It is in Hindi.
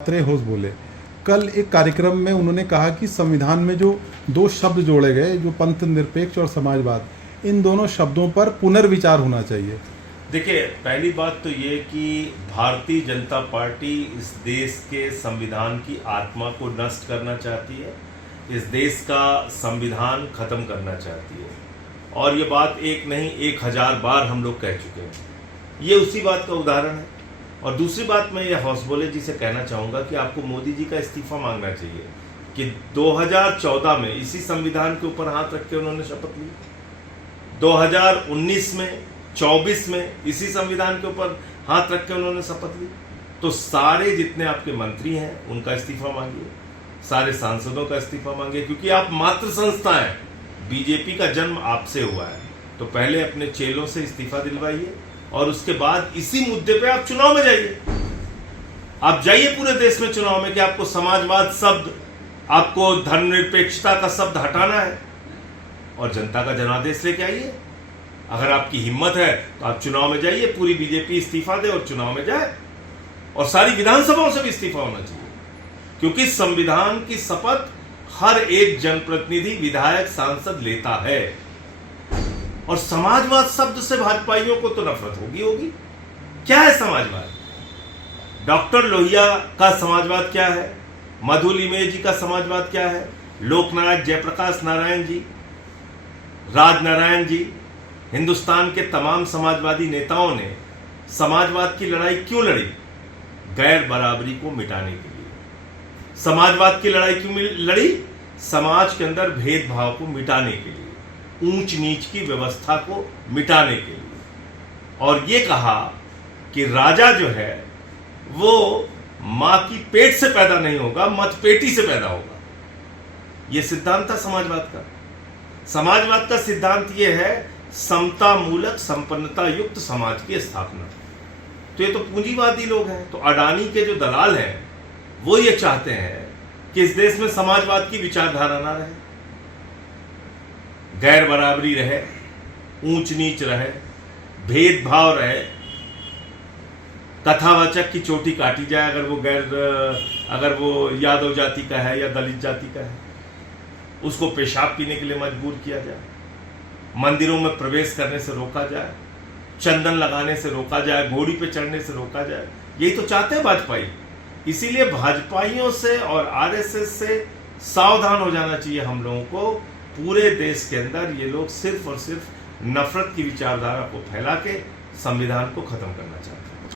त्रे होश बोले। कल एक कार्यक्रम में उन्होंने कहा कि संविधान में जो दो शब्द जोड़े गए, जो पंथ निरपेक्ष और समाजवाद, इन दोनों शब्दों पर पुनर्विचार होना चाहिए। देखिए, पहली बात तो ये कि भारतीय जनता पार्टी इस देश के संविधान की आत्मा को नष्ट करना चाहती है, इस देश का संविधान खत्म करना चाहती है। और ये बात एक नहीं 1000 बार हम लोग कह चुके हैं। ये उसी बात का उदाहरण है। और दूसरी बात मैं ये हौसबोले जी से कहना चाहूँगा कि आपको मोदी जी का इस्तीफा मांगना चाहिए कि 2014 में इसी संविधान के ऊपर हाथ रख के उन्होंने शपथ ली, 2019 में 24 में इसी संविधान के ऊपर हाथ रख के उन्होंने शपथ ली। तो सारे जितने आपके मंत्री हैं उनका इस्तीफा मांगिए, सारे सांसदों का इस्तीफा मांगिए, क्योंकि आप मातृ संस्था हैं। बीजेपी का जन्म आपसे हुआ है, तो पहले अपने चेलों से इस्तीफा दिलवाइए और उसके बाद इसी मुद्दे पे आप चुनाव में जाइए। आप जाइए पूरे देश में चुनाव में कि आपको समाजवाद शब्द, आपको धर्मनिरपेक्षता का शब्द हटाना है और जनता का जनादेश लेके आइए। अगर आपकी हिम्मत है तो आप चुनाव में जाइए, पूरी बीजेपी इस्तीफा दे और चुनाव में जाए, और सारी विधानसभाओं से भी इस्तीफा होना चाहिए, क्योंकि संविधान की शपथ हर एक जनप्रतिनिधि, विधायक, सांसद लेता है। और समाजवाद शब्द से भाजपाइयों को तो नफरत होगी। क्या है समाजवाद? डॉक्टर लोहिया का समाजवाद क्या है? मधु लिमये जी का समाजवाद क्या है? लोकनायक जयप्रकाश नारायण जी, राजनारायण जी, हिंदुस्तान के तमाम समाजवादी नेताओं ने समाजवाद की लड़ाई क्यों लड़ी? गैर बराबरी को मिटाने के लिए। समाजवाद की लड़ाई क्यों लड़ी? समाज के अंदर भेदभाव को मिटाने के लिए, ऊंच नीच की व्यवस्था को मिटाने के लिए। और ये कहा कि राजा जो है वो मां की पेट से पैदा नहीं होगा, मतपेटी से पैदा होगा। यह सिद्धांत था समाजवाद का। समाजवाद का सिद्धांत यह है समता मूलक, संपन्नता युक्त समाज की स्थापना। तो ये तो पूंजीवादी लोग हैं। तो अडानी के जो दलाल हैं वो ये चाहते हैं कि इस देश में समाजवाद की विचारधारा ना रहे, गैर बराबरी रहे, ऊंच नीच रहे, भेदभाव रहे, कथावाचक की चोटी काटी जाए अगर वो यादव जाति का है या दलित जाति का है, उसको पेशाब पीने के लिए मजबूर किया जाए, मंदिरों में प्रवेश करने से रोका जाए, चंदन लगाने से रोका जाए, घोड़ी पे चढ़ने से रोका जाए। यही तो चाहते हैं भाजपाई। इसीलिए भाजपाइयों से और आरएसएस से सावधान हो जाना चाहिए हम लोगों को। पूरे देश के अंदर ये लोग सिर्फ और सिर्फ नफरत की विचारधारा को फैला के संविधान को खत्म करना चाहते हैं।